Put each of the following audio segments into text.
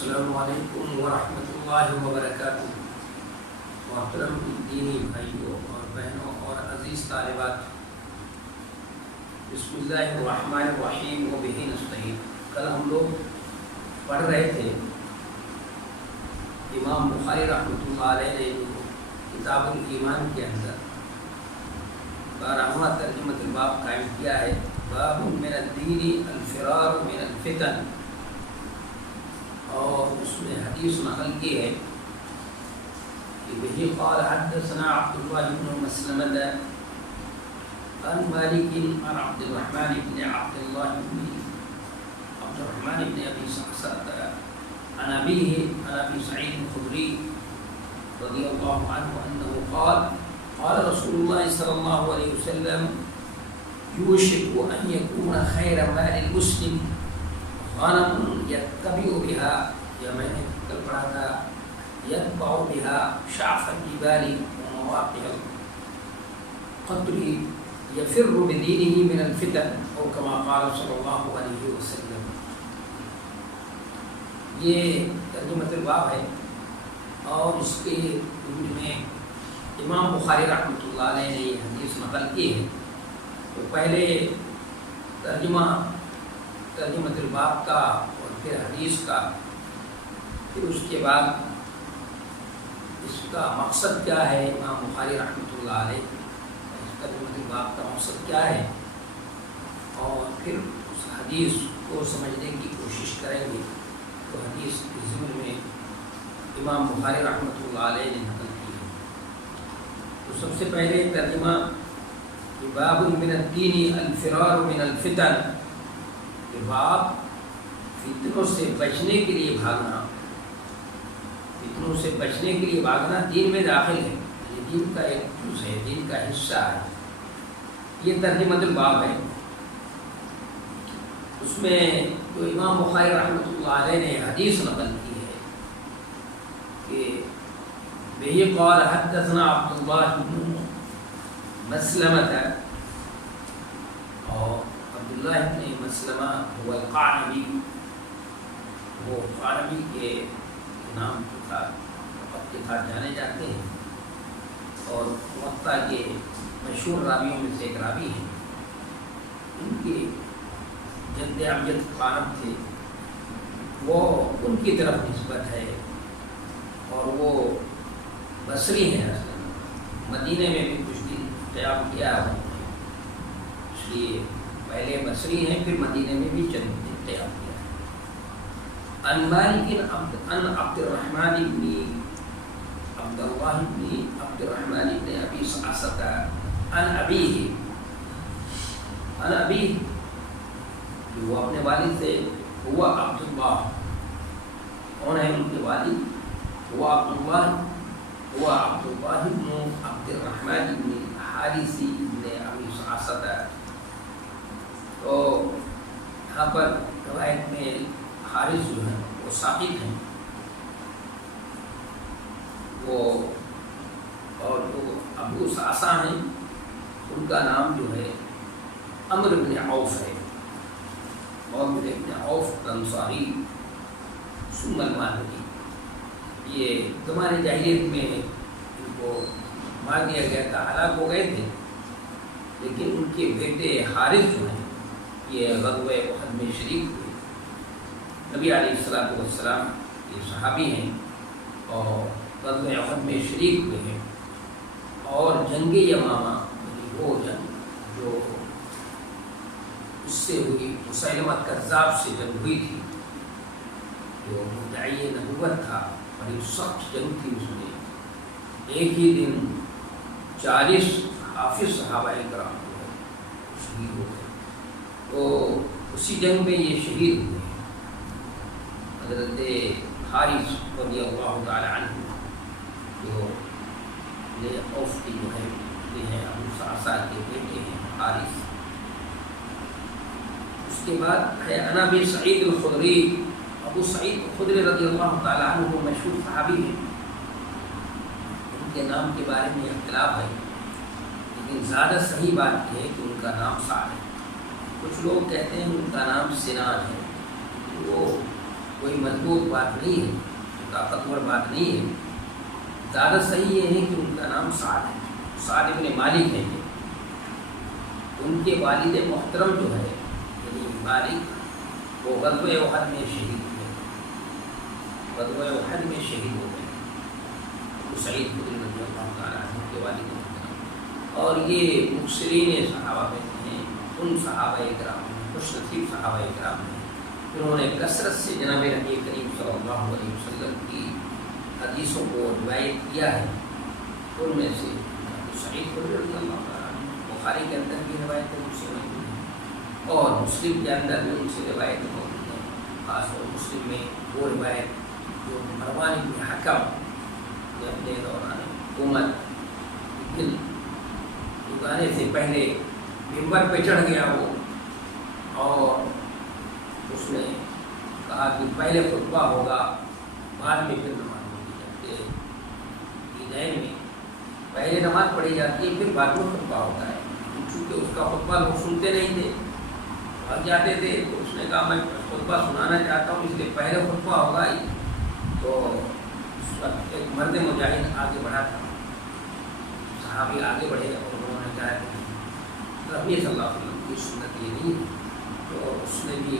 السلام علیکم ورحمۃ اللہ وبرکاتہ۔ محترم دینی بھائیوں اور بہنوں اور عزیز طالبات، بسم اللہ الرحمن الرحیم وبہ نستعین۔ کل ہم لوگ پڑھ رہے تھے امام بخاری رحمۃ اللہ علیہ نے جو کتاب الایمان کے اندر 12واں ترجمۃ الباب قائم کیا ہے، باب من الدین الفرار من الفتن، اور اس میں حدیث نقل کی ہے کہ بہی قال حدثنا عبد اللہ بن مسلمة عن مالک عن عبد الرحمن بن ابی صعصعة عن ابیہ عن ابی سعید الخدری رضی اللہ عنہ انہ قال قال رسول اللہ صلی اللہ علیہ وسلم یوشک ان یکون خیر مال المسلم غنم یتبع بها، یا میں نے کل پڑھا تھا یتبع بها شعف الجبال ومواقع القطر یفر بدینه من الفتن، او كما قال صلی اللہ علیہ وسلم۔ یہ ترجمۃ الباب ہے، اور اس کے میں امام بخاری رحمۃ اللہ علیہ نے یہ حدیث نقل کی ہے۔ تو پہلے ترجمۃ الباب کا اور پھر حدیث کا، پھر اس کے بعد اس کا مقصد کیا ہے، امام بخاری رحمۃ اللہ علیہ اس ترجمۃ الباب کا مقصد کیا ہے، اور پھر اس حدیث کو سمجھنے کی کوشش کریں گے۔ تو حدیث کے ضمن میں امام بخاری رحمۃ اللہ علیہ نے نقل کی ہے۔ تو سب سے پہلے ترجمہ باب من الدین الفرار من الفتن، کہ باب فتنوں سے بچنے کے لیے بھاگنا، فتنوں سے بچنے کے لیے بھاگنا دین میں داخل ہے، یہ دین کا ایک جز ہے، دین کا حصہ ہے۔ یہ ترجمۃ الباب ہے۔ اس میں جو امام بخاری رحمۃ اللہ علیہ نے حدیث نقل کی ہے کہ بہی قال حدثنا عبد اللہ بن مسلمة، اور عبداللہ ابن مسلمہ هو القعنبی، وہ قعنبی کے نام کے ساتھ جانے جاتے ہیں، اور موطا کے مشہور راویوں میں سے ایک راوی ہیں۔ ان کے جد امجد قعنب تھے، وہ ان کی طرف نسبت ہے، اور وہ بصری ہیں، مدینہ میں بھی کچھ دن قیام کیا ہے، اس لیے پہلے بصری ہیں، پھر مدینہ میں بھی چند دن قیام کیا ہے۔ عن مالک عن عبد الرحمن بن عبد اللہ بن عبد الرحمن بن ابی صعصعة عن ابیہ، عن ابیہ جو وہ اپنے والد سے، ہوا عبد اللہ، کون ہے ان کے والد؟ ہوا عبد اللہ بن عبد الرحمن بن حارث بن ابی صعصعة۔ تو یہاں پر روایت میں حارث جو ہیں وہ ثابت ہیں، وہ اور جو ابو صعصعة ہیں ان کا نام جو ہے عمرو بن عوف ہے، عمرو بن عوف انصاری ثم المالکی۔ یہ زمانے جاہلیت میں ان کو مار دیا گیا تھا، ہلاک ہو گئے تھے، لیکن ان کے بیٹے حارث جو ہیں یہ غزوہ احد میں شریک ہوئے۔ نبی علیہ الصلوۃ والسلام یہ صحابی ہیں، اور غزوہ احد میں شریک ہوئے ہیں، اور جنگ یمامہ وہ جنگ جو اس سے ہوئی، مسیلمہ کذاب سے جنگ ہوئی تھی، جو مدعی نبوت تھا، بڑی سخت جنگ تھی۔ اس میں ایک ہی دن 40 حافظ صحابہ کرام شہید ہو گئے۔ تو اسی جنگ میں یہ شہید ہوئے ہیں۔ حضرت حارث رضی اللہ تعالی عنہ جو عوف کی جو ہے یہ ہیں ابو صعصعة کے بیٹے ہیں حارث۔ اس کے بعد ہے عن ابی سعید الخدری، ابو سعید الخدری رضی اللہ تعالی عنہ وہ مشہور صحابی ہیں، ان کے نام کے بارے میں اختلاف ہے، لیکن زیادہ صحیح بات یہ ہے کہ ان کا نام سعد ہے۔ کچھ لوگ کہتے ہیں ان کا نام سنان ہے، وہ کوئی مضبوط بات نہیں ہے، طاقتور بات نہیں ہے. زیادہ صحیح یہ ہے کہ ان کا نام سعد ہے، سعد ابن مالک ہے. ان کے والد محترم جو ہے یعنی مالک، وہ غزوہ احد میں شہید ہوئے، غزوہ احد میں شہید ہو گئے. سعید خدری رضی اللہ تعالیٰ عنہ کے والد محترم، اور یہ مکثرین صحابہ میں ہیں، ان صحابہ کرام خوش نصیب صحابہ کرام ہیں جنہوں نے کثرت سے جناب نبی کریم صلی اللہ علیہ وسلم کی حدیثوں کو روایت کیا ہے. ان میں سے سعید خدری رضی اللہ تعالیٰ عنہ بخاری کے اندر بھی روایت ان سے موجود ہے، اور مسلم کے اندر بھی ان سے روایت موجود ہے. خاص طور مسلم میں وہ روایت جو مروان بن حکم نے اپنے دوران حکومت دن دکانے سے پہلے ممبر پہ چڑھ گیا وہ، اور اس نے کہا کہ پہلے خطبہ ہوگا بعد میں پھر نماز ہوگی. جبکہ عیدین میں پہلے نماز پڑھی جاتی ہے پھر بعد میں خطبہ ہوتا ہے. چونکہ اس کا خطبہ لوگ سنتے نہیں تھے، بھاگ جاتے تھے، تو اس نے کہا میں خطبہ سنانا چاہتا ہوں، اس لیے پہلے خطبہ ہوگا ہی. تو اس وقت ایک مرد مجاہد آگے بڑھا تھا، صحابی آگے بڑھے اور انہوں نے کہا کہ نبی صلی اللہ علیہ وسلم کی سنت یہ نہیں. تو اس نے بھی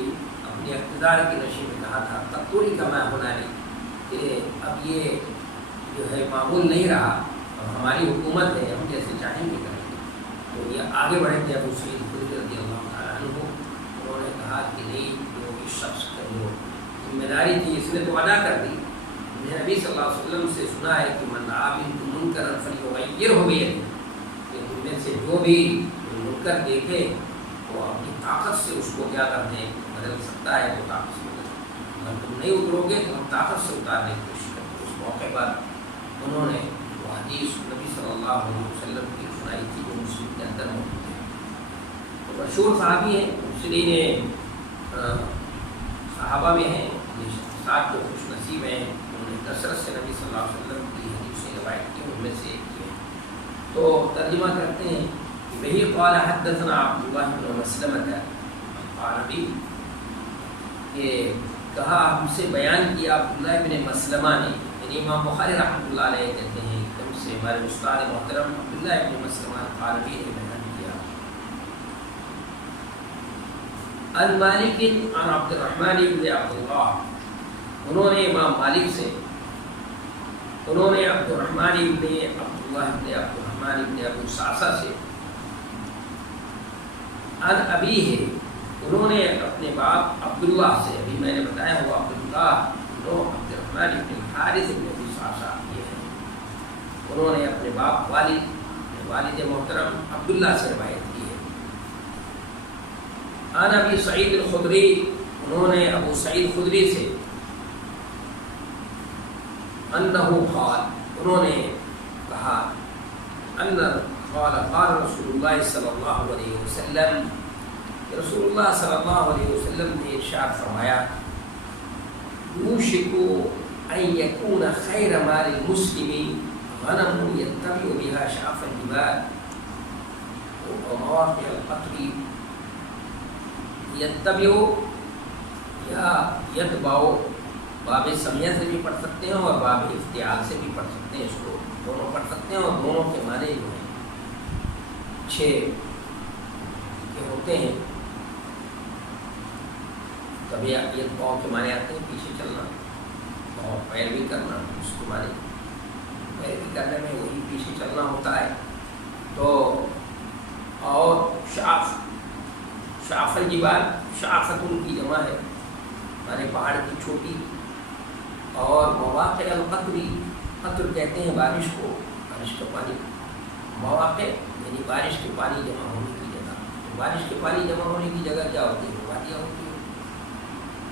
اپنے اقتدار کی نشے میں کہا تھا تقوری کا میں ہونا نہیں کہ اب یہ جو ہے معمول نہیں رہا، اور ہماری حکومت ہے، ہم جیسے چاہیں گے کریں گے. تو یہ آگے بڑھے تھے ابو سعید خدری رضی اللہ تعالیٰ عنہ. انہوں نے کہا کہ نہیں، جو اس شخص کا جو ذمہ داری تھی اس نے تو ادا کر دی. میں نبی صلی اللہ علیہ وسلم سے سنا ہے کہ من رأى منکم منکرا فلیغیرہ بیدہ، کہ ان میں سے جو بھی منکر دیکھے وہ اپنی طاقت سے اس کو کیا کر دیں، بدل سکتا ہے تو طاقت سے بدل. اگر تم نہیں اترو گے تو ہم طاقت سے اتارنے کی کوشش کریں. اس موقع پر انہوں نے وہ حدیث نبی صلی اللہ علیہ وسلم کی سنائی تھی جو مسلم کے اندر موجود ہے. تو مشہور صحابی ہیں، مفسرین صحابہ میں ہیں، ساتھ جو خوش نصیب ہیں، انہوں نے کثرت سے نبی صلی اللہ علیہ وسلم کی حدیثیں روایت کی، ان میں سے ایک ہے. تو ترجمہ کرتے ہیں کہ وہی قال حدثنا عبداللہ بن مسلمہ القعنبی، کہ کہا ہم سے بیان کیا عبداللہ بن مسلمہ نے، یعنی امام بخاری رحمۃ اللہ علیہ کہتے ہیں کہ ہم سے ہمارے استاد محترم عبداللہ بن مسلمہ القعنبی نے بیان کیا. عن مالک عن عبد الرحمن بن عبداللہ، انہوں نے امام مالک سے، انہوں نے عبد الرحمن بن عبداللہ بن عبد الرحمن بن ابو سعصہ سے، عن ابی ہے، انہوں نے اپنے باپ عبداللہ سے، ابھی میں نے بتایا ہوا عبداللہ نو عبد الرحمن بن حارث بن ابی سعصہ یہ ہے. انہوں نے اپنے باپ والد محترم عبداللہ سے روایت کی ہے. عن ابی سعید الخدری، انہوں نے ابو سعید خدری سے، انہ قال، انہوں نے کہا، ان قال رسول اللہ صلی اللہ علیہ وسلم، رسول اللہ صلی اللہ علیہ وسلم نے ارشاد فرمایا، یوشک ان یکون خیر مال المسلم غنم یتبع بها شعف الجبال ومواقع القطر. یتبع یا یتبع، باب سمیہ سے بھی پڑھ سکتے ہیں اور باب افتعال سے بھی پڑھ سکتے ہیں، اس کو دونوں پڑھ سکتے ہیں، اور دونوں کے معنی جو ہیں چھ کے ہوتے ہیں. کبھی یہ پاؤں کے معنی آتے ہیں پیچھے چلنا، اور پیروی کرنا، اس کے معنی پیروی کرنے میں وہی پیچھے چلنا ہوتا ہے. تو اور شعف الجبال، شعفت ان کی جمع ہے، مانے پہاڑ کی چھوٹی. اور مواقع القطری، قطر کہتے ہیں بارش کو، بارش کا پانی. مواقع یعنی بارش کے پانی جمع ہونے کی جگہ. بارش کے پانی جمع ہونے کی جگہ کیا ہوتی ہے؟ وادیاں ہوتی ہیں.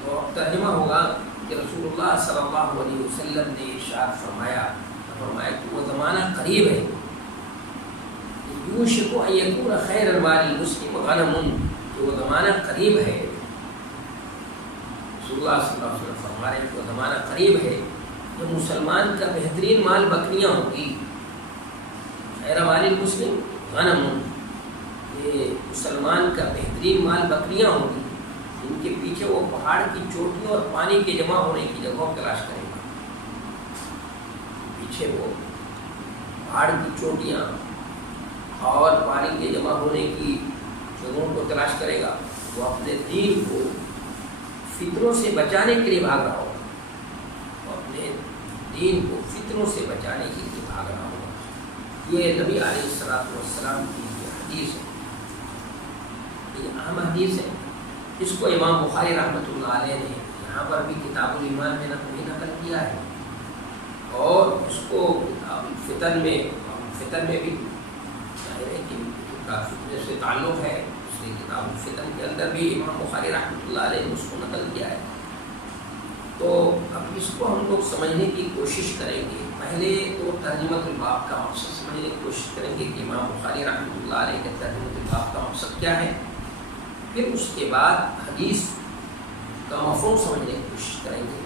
تو اب ترجمہ ہوگا کہ رسول اللہ صلی اللہ علیہ وسلم نے ارشاد فرمایا کہ وہ زمانہ قریب ہے، یوشک ان یکون خیر المال المسلم غنم، کہ وہ زمانہ قریب ہے. رسول اللہ صلی اللہ علیہ وسلم فرما رہے ہیں کہ وہ زمانہ قریب ہے جب مسلمان کا بہترین مال بکریاں ہوگی. خیر مال المسلم غنم، یہ مسلمان کا بہترین مال بکریاں ہوگی. ان کے پیچھے وہ پہاڑ کی چوٹیوں اور پانی کے جمع ہونے کی جگہوں تلاش کرے گا. پیچھے وہ پہاڑ کی چوٹیاں اور پانی کے جمع ہونے کی جگہوں کو تلاش کرے گا. وہ اپنے دین کو فتنوں سے بچانے کے لیے بھاگ رہا ہوگا. وہ اپنے دین کو فتنوں سے بچانے کے لیے بھاگ رہا ہوگا. یہ نبی علیہ السلام کی حدیث ہے. یہ اہم حدیث ہے. اس کو امام بخاری رحمۃ اللہ علیہ نے یہاں پر بھی کتاب الایمان میں نقل کیا ہے، اور اس کو فتن میں بھی ظاہر ہے کہ فتنے سے تعلق ہے. اس نے کتاب الفتن کے اندر بھی امام بخاری رحمۃ اللہ علیہ نے اس کو نقل کیا ہے. تو اب اس کو ہم لوگ سمجھنے کی کوشش کریں گے. پہلے تو ترجمۃ الباب کا مقصد سمجھنے کی کوشش کریں گے کہ امام بخاری رحمۃ اللہ علیہ کے ترجمۃ الباب کا مقصد کیا ہے. پھر اس کے بعد حدیث کا مفہوم سمجھنے کی کوشش کریں گے.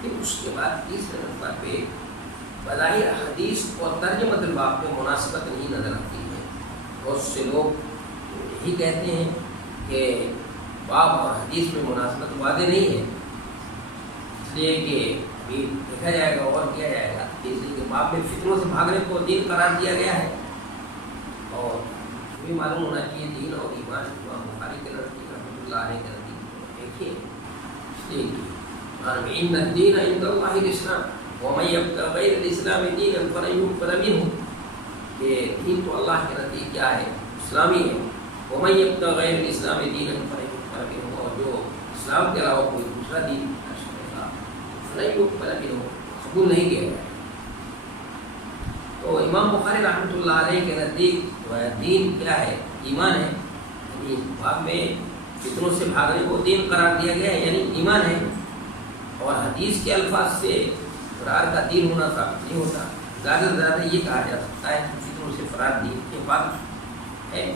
پھر اس کے بعد تیسرے نمبر پہ بظاہر حدیث اور ترجمۃ الباب میں مناسبت نہیں نظر آتی ہے. بہت سے لوگ یہی کہتے ہیں کہ باب اور حدیث میں مناسبت واضح نہیں ہے، اس لیے کہ ابھی دیکھا جائے گا اور کیا جائے گا. اس لیے کہ باب میں فتنوں سے بھاگنے کو دین قرار دیا گیا ہے، اور بھی معلوم ہونا چاہیے دین اور ایمان امام بخاری کے نزدیک رحمۃ اللہ علیہ کے نزدیک دیکھیے. اس لیے کہ ان الدین عند اللہ الاسلام ومن یبتغ غیر الاسلام دینا فلن یقبل منہ، کہ دین تو اللہ کے نزدیک کیا ہے؟ اسلامی ہے. ومن یبتغ غیر الاسلام دینا فلن یقبل منہ، اور جو اسلام کے علاوہ کوئی دوسرا دین فلن یقبل منہ، قبول نہیں کیا جائے. تو امام بخاری رحمۃ اللہ علیہ کے نزدیک دین کیا ہے؟ ایمان ہے. یعنی باب میں فتنوں سے بھاگنے کو دین قرار دیا گیا ہے، یعنی ایمان ہے. اور حدیث کے الفاظ سے فرار کا دین ہونا ثابت نہیں ہوتا. زیادہ سے زیادہ یہ کہا جا سکتا ہے کہ فتنوں سے فرار دین کے بعد ہے.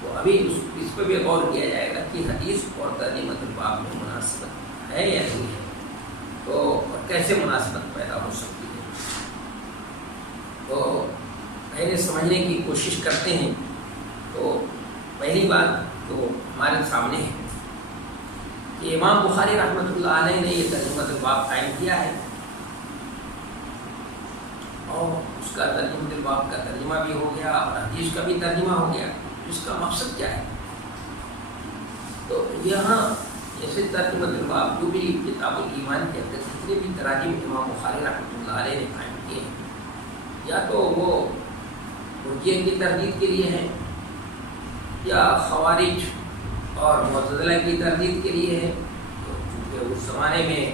تو ابھی اس پہ بھی غور کیا جائے گا کہ حدیث اور ترجمۃ الباب میں مناسبت ہے یا نہیں ہے، تو کیسے مناسبت پیدا ہو سکتی ہے. تو پہلے سمجھنے کی کوشش کرتے ہیں. تو پہلی بات تو ہمارے سامنے ہے کہ امام بخاری رحمۃ اللہ علیہ نے یہ ترجمۃ الباب قائم کیا ہے، اور اس کا ترجمۃ الباب کا ترجمہ بھی ہو گیا اور حدیث کا بھی ترجمہ ہو گیا. اس کا مقصد کیا ہے؟ تو یہاں جیسے ترجمۃ الباب جو بھی کتاب الایمان کے اندر جتنے بھی تراجم امام بخاری رحمۃ اللہ علیہ نے قائم کیے ہیں، یا تو وہ مرجئہ کی تردید کے لیے ہیں، یا خوارج اور معتزلہ کی تردید کے لیے ہے. کیونکہ اس زمانے میں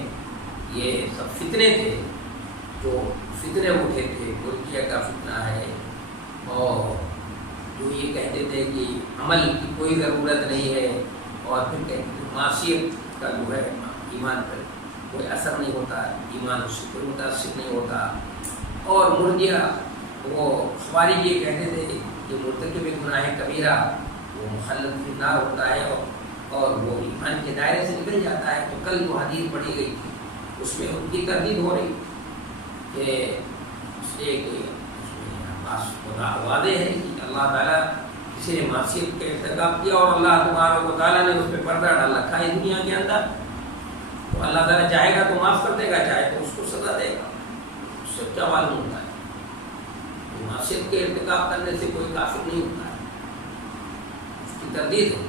یہ سب فتنے تھے، جو فتنے اٹھے تھے. مرجئہ کا فتنہ ہے، اور جو یہ کہتے تھے کہ عمل کی کوئی ضرورت نہیں ہے، اور پھر کہتے تھے معصیت کا جو ہے ایمان پر کوئی اثر نہیں ہوتا، ایمان اس سے کوئی متاثر نہیں ہوتا. اور مرجئہ وہ خوارج یہ کہتے تھے کہ مرتکب گناہ کبیرہ وہ مخلد فی النار ہوتا ہے، اور وہ ایمان کے دائرے سے نکل جاتا ہے. تو کل جو حدیث پڑھی گئی تھی اس میں ان کی تردید ہو رہی کہ اس لیے کہ واضح ہے کہ اللہ تعالیٰ کسی نے معصیت کا ارتکاب کیا اور اللہ تبارک و تعالیٰ نے اس پہ پردہ ڈال رکھا ہے دنیا کے اندر، تو اللہ تعالیٰ چاہے گا تو معاف کر دے گا، چاہے تو اس کو سزا دے گا. اس سے کیا معلوم ہوتا ہے؟ معصیت کے ارتکاب کرنے سے کوئی کافر نہیں ہوتا ہے. اس کی تردید ہے.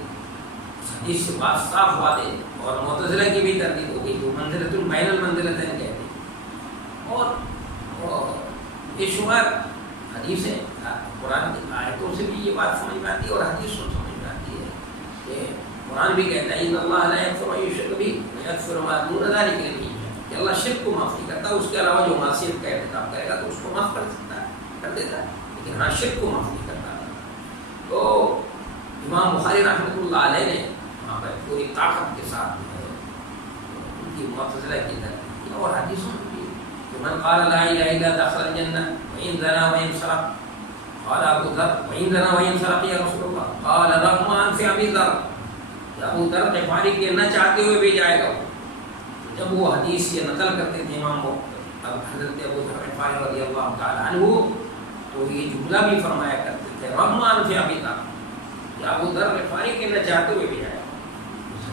حدیث سے بات صاف واضح ہے. اور معتزلہ کی بھی تردید ہو گئی جو منزلۃ بین المنزلتین کہتے ہیں. اور بے شمار حدیث ہے، قرآن کی آیتوں سے بھی یہ بات سمجھ میں آتی ہے اور حدیث سے سمجھ میں آتی ہے کہ قرآن بھی کہتا ہے ان اللہ لا یغفر ان یشرک به ویغفر ما دون ذلک لمن یشاء، کہ اللہ شرک کو معاف نہیں کرتا، اس کے علاوہ جو معصیت کا ارتکاب کرے گا تو اس کو معاف کر سکتا ہے، کر دیتا ہے، لیکن ہاں شرک کو معاف نہیں کرتا. تو امام بخاری رحمۃ اللہ علیہ نے وہاں پر پوری طاقت کے ساتھ ان کی معتزلہ کی تردید اور حدیثوں میں بھی من قال لا الہ الا اللہ دخل الجنہ وان زنا وان سرق. قال ابو ذر وان زنا وان سرق یا رسول اللہ. قال رغم انف ابی ذر، ابو ذر غفاری کے نہ چاہتے ہوئے بھی جائے گا. جب وہ حدیث یہ نقل کرتے تھے امام حضرت ابو ذر غفاری رضی اللہ تعالی عنہ، تو یہ جملہ بھی فرمایا کرتے تھے رغم انف ابی ذر، کہ ابو ذر غفاری کے نہ چاہتے ہوئے بھی جائے گا. اس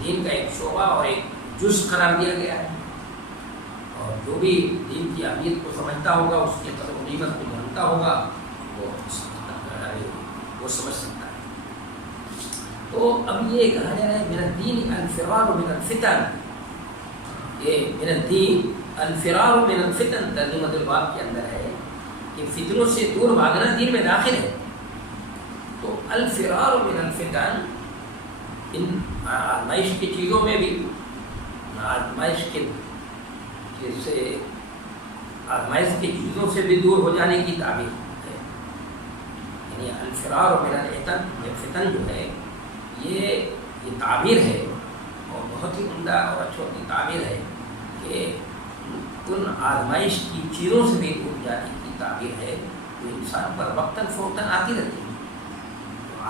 دین کا ایک شعبہ اور ایک جز قرار دیا گیا ہے، اور جو بھی دین کی اہمیت کو سمجھتا ہوگا، اس کی قدر و قیمت کو جانتا ہوگا، وہ سمجھ سکتا ہے۔ تو اب یہ کہا جا رہا ہے من الدین الفرار من الفتن، یہ من الدین الفرار من الفتن ترجمۃ الباب کے اندر ہے کہ فتنوں سے دور بھاگنا دین میں داخل ہے۔ تو الفرار من الفتن، ان آزمائش کی چیزوں میں بھی، آزمائش کی چیزوں سے بھی دور ہو جانے کی تعبیر ہے، یعنی الفرار من الفتن جو ہے یہ تعبیر ہے، اور بہت ہی عمدہ اور اچھی تعبیر ہے کہ ان آزمائش کی چیزوں سے بھی دور جانے کی تعبیر ہے جو انسان پر وقتاً فوقتاً آتی رہتی ہیں۔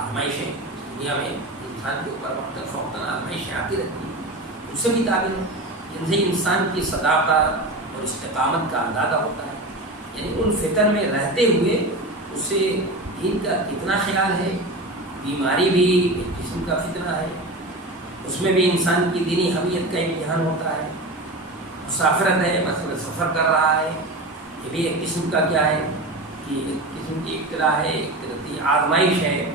آزمائشیں دنیا میں انسان کے اوپر وقتاً فوقتاً آزمائشیں آتی رہتی ہیں، اس سے بھی تعبیر ہے، جن سے انسان کی صداقت اور استقامت کا اندازہ ہوتا ہے۔ یعنی ان فتن میں رہتے ہوئے اسے دین کا کتنا خیال ہے، بیماری بھی ایک قسم کا فتنہ ہے، اس میں بھی انسان کی دینی حمیت کا امتحان ہوتا ہے۔ مسافرت ہے، مثلا سفر کر رہا ہے، یہ بھی ایک قسم کا کیا ہے کہ ایک قسم کی ابتلا ہے، ایک طرح کی آزمائش ہے۔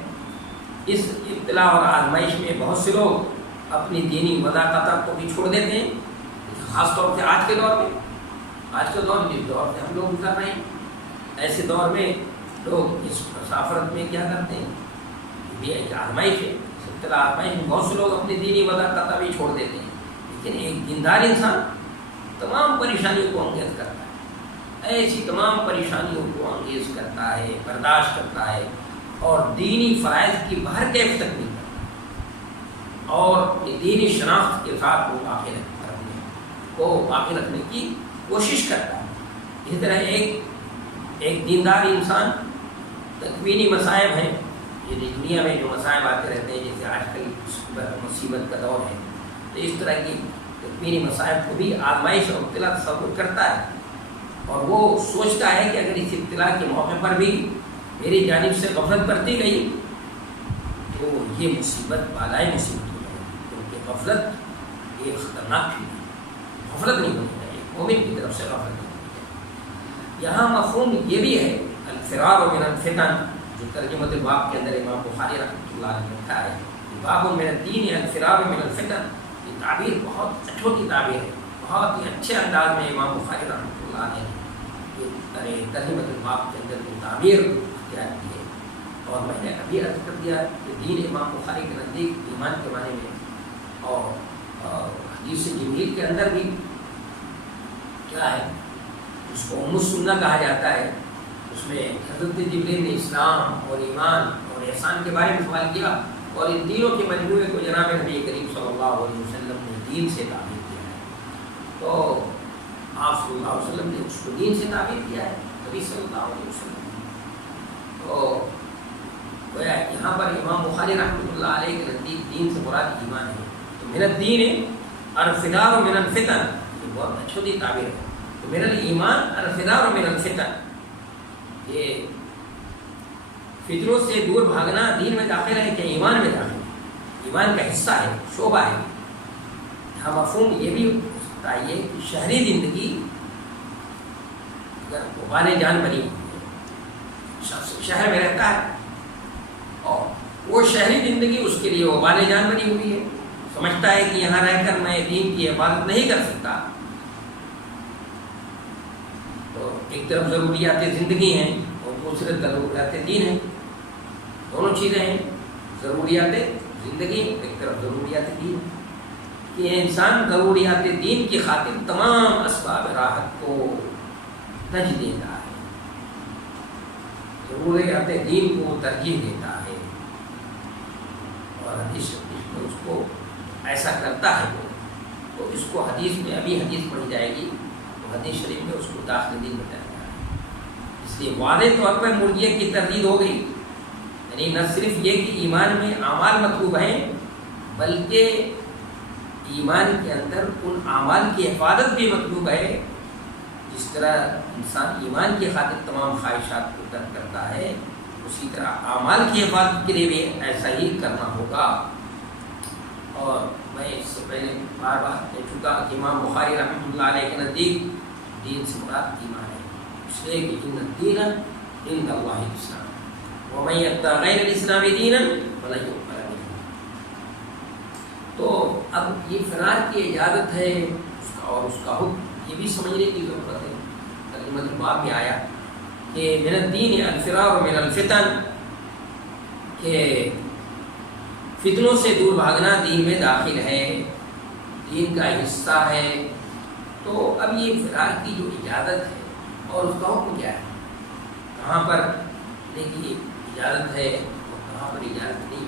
اس ابتلا اور آزمائش میں بہت سے لوگ اپنی دینی وضاحت کو بھی چھوڑ دیتے ہیں، خاص طور سے آج کے دور میں، آج کے دور میں جس دور سے ہم لوگ گزر رہے ہیں، ایسے دور میں لوگ اس مسافرت میں کیا کرتے ہیں، یہ ایک آزمائش ہے، ابتلا آزمائش میں بہت سے لوگ اپنی دینی وضاحت بھی چھوڑ دیتے ہیں۔ لیکن ایک دیندار انسان تمام پریشانیوں کو انگیز کرتا ہے، ایسی تمام پریشانیوں کو انگیز کرتا ہے، برداشت کرتا ہے، اور دینی فرائض کی باہر کیف تک نہیں کرتا، اور دینی شناخت کے ساتھ وہ باقی رکھنے کی کوشش کرتا ہے۔ اسی طرح ایک دیندار انسان تکوینی مصائب ہیں، یہ دنیا میں جو مصائب آتے رہتے ہیں، جیسے آج کل مصیبت کا دور ہے، تو اس طرح کی تکوینی مصائب کو بھی آزمائش اور ابتلا تصور کرتا ہے، اور وہ سوچتا ہے کہ اگر اس ابتلا کے موقع پر بھی میری جانب سے غفلت برتی گئی تو یہ مصیبت بالائے مصیبت ہو جائے گی، کیونکہ غفلت یہ خطرناک چیز ہے، غفلت نہیں ہونی چاہیے، مومن کی طرف سے غفلت نہیں ہونی چاہیے۔ یہاں مفہوم یہ بھی ہے الفرار من الفتن، جو ترجمۃ الباب کے اندر امام بخاری رحمۃ اللہ نے لکھا ہے، باب من الدین الفرار من الفتن، یہ تعبیر بہت چھوٹی تعبیر ہے، بہت ہی اچھے انداز میں امام بخاری رحمۃ اللہ نے ترجمۃ الباب کے اندر جو تعبیر اختیار کی ہے۔ اور میں نے ابھی عرض کر دیا کہ دین امام بخاری کے نزدیک ایمان کے معنی میں اور حدیث جبریل کے اندر بھی کیا ہے، اس کو ام السنہ کہا جاتا ہے، اس میں حضرت جبریل نے اسلام اور ایمان اور احسان کے بارے میں سوال کیا، اور ان تینوں کے مجموعے کو جناب نبی کریم صلی اللہ علیہ وسلم نے دین سے تعبیر کیا ہے۔ تو آپ صلی اللہ علیہ وسلم نے اس کو دین سے تعبیر کیا ہے، نبی صلی اللہ علیہ وسلم۔ تو یہاں پر امام بخاری رحمۃ اللہ علیہ کے نزدیک دین سے مراد ایمان ہے۔ تو من الدین الفرار من الفتن، یہ بہت اچھی تعبیر ہے۔ تو من الایمان الفرار من الفتن، یہ فتنوں سے دور بھاگنا دین میں داخل ہے کہ ایمان میں داخل ہے، ایمان کا حصہ ہے، شعبہ ہے۔ یہاں مفہوم یہ بھی چاہیے کہ شہری زندگی اگر وبال جان بنی ہوئی ہے، شخص شہر میں رہتا ہے اور وہ شہری زندگی اس کے لیے وبال جان بنی ہوئی ہے، سمجھتا ہے کہ یہاں رہ کر میں دین کی حفاظت نہیں کر سکتا، تو ایک طرف ضروریات زندگی ہیں اور دوسرے ضروریات دین ہیں، دونوں چیزیں ہیں، ضروریات زندگی ایک طرف ضروریات دین، کہ انسان ضروریات دین کی خاطر تمام اسباب راحت کو ترج دیتا ہے، ضروریات دین کو ترجیح دیتا ہے، اور حدیث شریف میں اس کو ایسا کرتا ہے تو اس کو حدیث میں ابھی حدیث پڑھی جائے گی تو حدیث شریف میں اس کو داخل دین بتایا گیا ہے۔ اس لیے واضح طور پر مرجئیت کی تردید ہو گئی، یعنی نہ صرف یہ کہ ایمان میں اعمال مطلوب ہیں، بلکہ ایمان کے اندر ان اعمال کی حفاظت بھی مطلوب ہے، جس طرح انسان ایمان کی خاطر تمام خواہشات کو ترک کرتا ہے، اسی طرح اعمال کی حفاظت کے لیے بھی ایسا ہی کرنا ہوگا۔ اور میں اس سے پہلے بار بار کہہ چکا کہ امام بخاری رحمۃ اللہ علیہ کے نزدیک دین سے مراد ایمان ہے، اس لیے کہ ان الدین عند اللہ الاسلام ومن یبتغ غیر الاسلام دینا فلن یقبل منہ۔ تو اب یہ فرار کی اجازت ہے اور اس کا حکم یہ بھی سمجھنے کی ضرورت ہے۔ ترجمہ الباب میں آیا کہ من الدین الفرار من الفتن، کہ فتنوں سے دور بھاگنا دین میں داخل ہے، دین کا حصہ ہے۔ تو اب یہ فرار کی جو اجازت ہے اور اس کا حکم کیا ہے، کہاں پر دیکھیے اجازت ہے اور کہاں پر اجازت نہیں ہے۔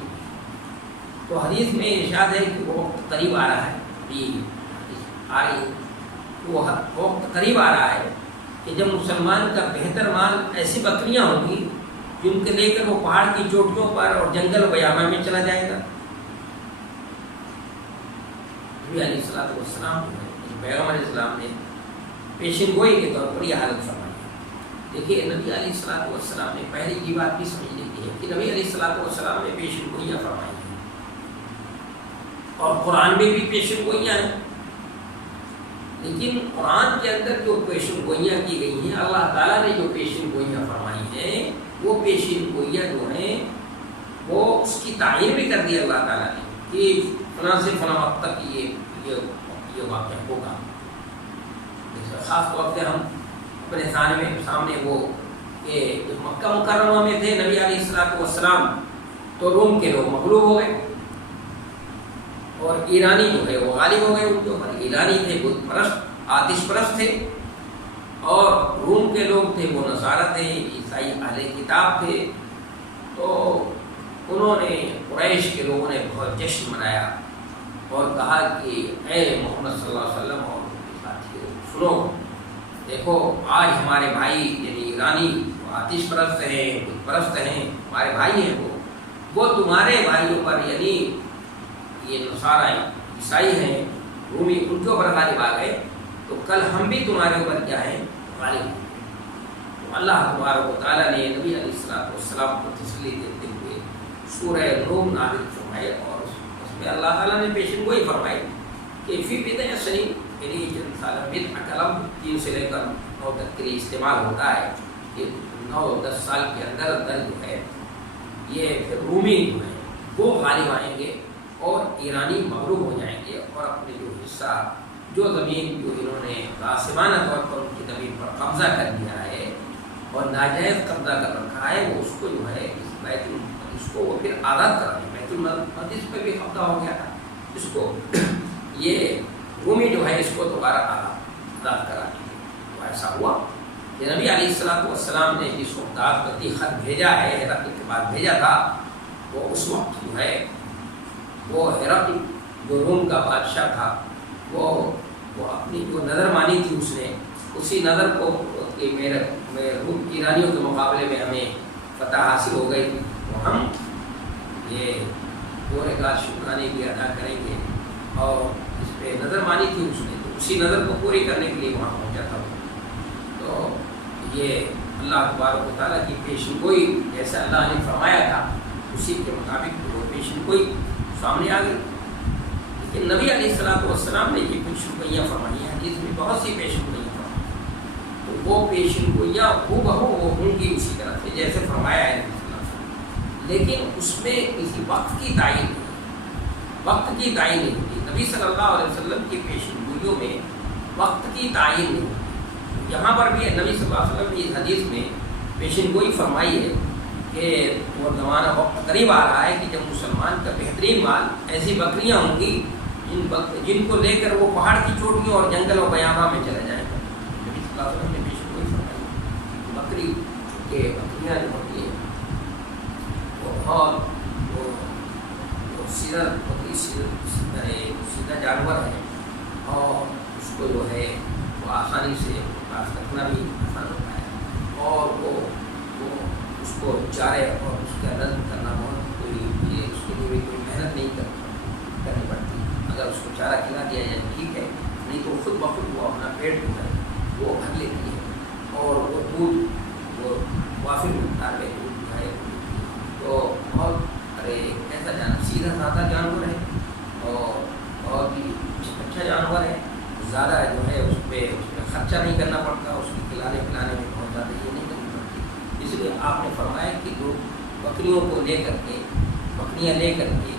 تو حدیث میں ارشاد ہے کہ وہ وقت قریب آ رہا ہے، ابھی آ رہی ہے، وہ وقت قریب آ رہا ہے کہ جب مسلمان کا بہتر مال ایسی بکریاں ہوں گی جن کے لے کر وہ پہاڑ کی چوٹیوں پر اور جنگل و بیابان میں چلا جائے گا۔ نبی علیہ السلام پیغمبر علیہ السلام نے پیشن گوئی کے طور پر یہ حالت فرمائی۔ دیکھیے نبی علیہ السلام نے پہلے یہ بات بھی سمجھنے کی ہے کہ نبی علیہ السلام نے پیشن گوئیاں فرمائی ہیں اور قرآن میں بھی پیشن گوئیاں ہیں، لیکن قرآن کے اندر جو پیشن گوئیاں کی گئی ہیں، اللہ تعالیٰ نے جو پیشن گوئیاں فرمائی ہیں، وہ پیشن گوئیاں جو ہیں وہ اس کی تعین بھی کر دی اللہ تعالیٰ نے کہ فلاں سے فلاں وقت تک یہ واقعہ ہوگا۔ خاص طور سے ہم اپنے سامنے وہ کہ مکہ مکرمہ میں تھے نبی علیہ السلام، تو روم کے لوگ مغلوب ہو گئے اور ایرانی جو ہے وہ غالب ہو گئے ان کے اوپر۔ ایرانی تھے بت پرست، آتش پرست تھے، اور روم کے لوگ تھے وہ نصارہ تھے، عیسائی اہل کتاب تھے۔ تو انہوں نے قریش کے لوگوں نے بہت جشن منایا اور کہا کہ اے محمد صلی اللہ علیہ وسلم اور ان کے ساتھیوں، سنو، دیکھو آج ہمارے بھائی یعنی ایرانی آتش پرست ہیں، بت پرست ہیں، ہمارے بھائی ہیں، وہ تمہارے بھائیوں پر یعنی یہ نصارہ عیسائی ہیں، رومی، ان کے اوپر غالب آ گئے، تو کل ہم بھی تمہارے اوپر کیا ہے غالب ہوں گے۔ تو اللہ تبارک و تعالیٰ نے نبی علیہ السلام کو تسلی دیتے ہوئے سورہ روم نازل فرمائے، اور اس میں اللہ تعالیٰ نے پیشن گوئی فرمائی کہ فی بدع سنین، یعنی چند سال قلم 3 سے لے کر 9 تک کے لیے استعمال ہوتا ہے، کہ 9-10 سال کے اندر جو ہے یہ پھر رومی جو ہے وہ غالب آئیں گے اور ایرانی مغلوب ہو جائیں گے، اور اپنے جو حصہ جو زمین جو انہوں نے غاصبانہ طور پر ان کی زمین پر قبضہ کر دیا ہے اور ناجائز قبضہ کر رکھا ہے، وہ اس کو جو ہے اس بیت المقدس کو وہ پھر آزاد کرا دیں۔ بیت المقدس پہ بھی قبضہ ہو گیا تھا، اس کو یہ رومی جو ہے اس کو دوبارہ آزاد کرا دیں۔ تو ایسا ہوا کہ نبی علیہ السلام نے جس وقت دعوتی خط بھیجا ہے، ہرقل کے بعد بھیجا تھا، وہ اس وقت جو ہے وہ ہرقل جو روم کا بادشاہ تھا، وہ اپنی جو نظر مانی تھی اس نے اسی نظر کو کہ روم کی ایرانیوں کے مقابلے میں ہمیں فتح حاصل ہو گئی، تو ہم یہ دور کا شکرانے بھی ادا کریں گے، اور اس پہ نظر مانی تھی اس نے، تو اسی نظر کو پوری کرنے کے لیے وہاں پہنچا تھا۔ تو یہ اللہ تبارک و تعالیٰ کی پیشن گوئی جیسا اللہ نے فرمایا تھا اسی کے مطابق وہ پیشن گوئی سامنے آ گئی۔ لیکن نبی علیہ السلام نے یہ کچھ گوئیاں فرمائی ہیں، حدیث میں بہت سی پیشن گوئیاں فرمائی، تو وہ پیشن گوئیاں ہو بہو وہ ہوں گی اسی طرح سے جیسے فرمایا ہے نبی صلی اللہ علیہ وسلم، لیکن اس میں کسی وقت کی تعین نہیں، وقت کی تعین نہیں ہوتی۔ نبی صلی اللہ علیہ وسلم کی پیشن گوئیوں میں وقت کی تعین نہیں ہوتی۔ یہاں پر بھی نبی صلی اللہ علیہ وسلم نے اس حدیث میں پیشن گوئی فرمائی ہے کہ وہ زمانہ وقت قریب آ رہا ہے کہ جب مسلمان کا بہترین مال ایسی بکریاں ہوں گی جن کو لے کر وہ پہاڑ کی چوٹیوں اور جنگل و بیاباں میں چلا جائے گا۔ نبی صلی اللہ علیہ وسلم نے پیشن گوئی فرمائی، بکری کے بکریاں جو ہوتی ہیں وہ سیدھا بکری سیدھا جانور ہے، اور اس کو جو ہے وہ آسانی سے پاس رکھنا بھی آسان ہوتا ہے، اور وہ اس کو چارے اور اس کا نظم کرنا بہت کوئی اس کے لیے بھی کوئی محنت نہیں کرنی پڑتی۔ اگر اس کو چارہ کھلا دیا جائے ٹھیک ہے، نہیں تو خود بخود وہ اپنا پیٹ جو ہے وہ بھر لیتی ہے، اور وہ دودھ وہ وافر مقدار میں دودھ جو ہے تو بہت ایسا جانور سیدھا سادہ جانور ہے، اور بہت ہی اچھا جانور ہے، زیادہ جو ہے اس پہ خرچہ نہیں کرنا پڑتا، اس کو کھلانے پلانے میں بہت زیادہ یہ نہیں کرنی پڑتی. اس لیے آپ نے فرمایا کہ لوگ بکریوں کو لے کر کے، بکریاں لے کر کے،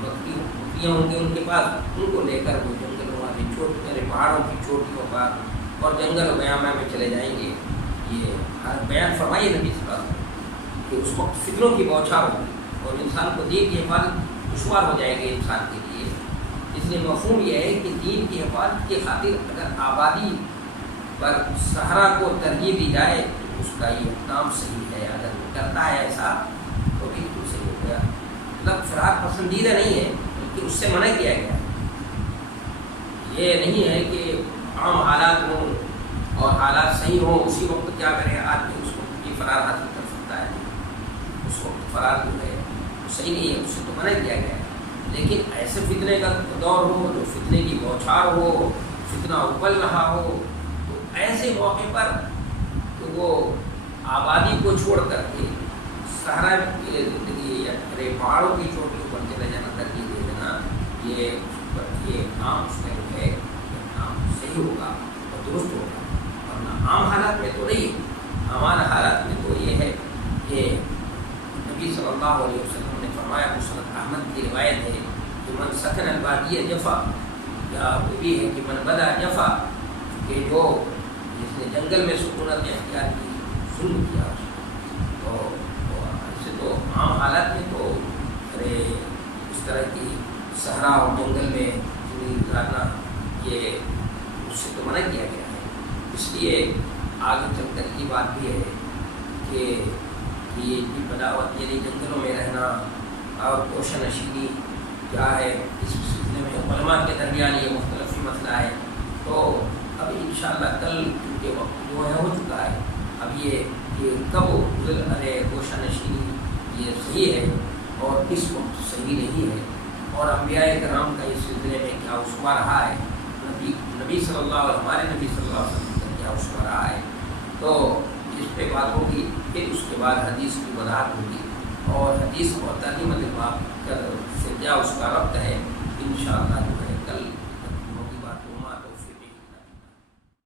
بکریاں ہوں گی ان کے پاس، ان کو لے کر وہ جنگلوں والے پہاڑوں کی چوٹیوں پر اور جنگل و بیاباں میں چلے جائیں گے. یہ بیان فرمائیے نبی صلی اللہ علیہ وسلم کہ اس وقت فتنوں کی بوچھار ہوگی اور انسان کو دین کی حفاظت دشوار ہو جائے گی انسان کے لیے. اس لیے مفہوم یہ ہے کہ دین کی حفاظت کی خاطر اگر آبادی پر صحرا کو ترجیح دی جائے تو اس کا یہ کام صحیح ہے. اگر وہ کرتا ہے ایسا تو بالکل صحیح ہو گیا. مطلب فرار پسندیدہ نہیں ہے بلکہ اس سے منع کیا گیا. یہ نہیں ہے کہ عام حالات ہوں اور حالات صحیح ہوں اسی وقت کیا کرے آدمی اس وقت بھی فرار حاصل کر سکتا ہے. اس وقت فرار جو ہے وہ صحیح نہیں ہے، اس سے تو منع کیا گیا ہے. لیکن ایسے فتنے کا دور ہو جو فتنے کی بوچھار ہو، فتنہ ابل رہا ہو، تو ایسے موقع پر کہ وہ آبادی کو چھوڑ کر کے صحرا کی زندگی یا پہاڑوں کی چوٹیوں پر چلے جانا، ترجیح دے دینا، یہ کام اس میں جو ہے یہ کام صحیح ہوگا اور درست ہوگا. ورنہ عام حالات میں تو نہیں. ہمارے حالات میں تو یہ ہے کہ نبی صلی اللہ علیہ وسلم نے فرمایا، مسند احمد کی روایت ہے کہ من سکن البادیہ جفا، یا وہ بھی ہے کہ من بدا جفا، کہ جو جس نے جنگل میں سکونت اختیار کی ظلم کیا. تو ایسے تو عام حالات میں تو اس طرح کی صحرا اور جنگل میں زندگی گزارنا یہ اس سے تو منع کیا گیا ہے. اس لیے آگے چل کر یہ بات بھی ہے کہ یہ بھی بداوت یعنی جنگلوں میں رہنا اور کوشش نشینی کیا ہے، اس سلسلے میں علماء کے درمیان یہ مختلف مسئلہ ہے. تو اب انشاءاللہ کل کیونکہ وقت جو ہے ہو چکا ہے، اب یہ کہ کب کوشش نشینی یہ صحیح ہے اور کس وقت صحیح نہیں ہے، اور انبیاء کرام کا اس سلسلے میں کیا اسوہ رہا ہے، نبی صلی اللہ علیہ وسلم، ہمارے نبی صلی اللہ علیہ وسلم کا کیا اسوہ رہا ہے. تو اس پہ بات ہوگی. پھر اس کے بعد حدیث کی وضاحت ہوگی اور حدیث اور تعلیمت باب سے کیا اس کا ربط ہے انشاءاللہ جو ہے کل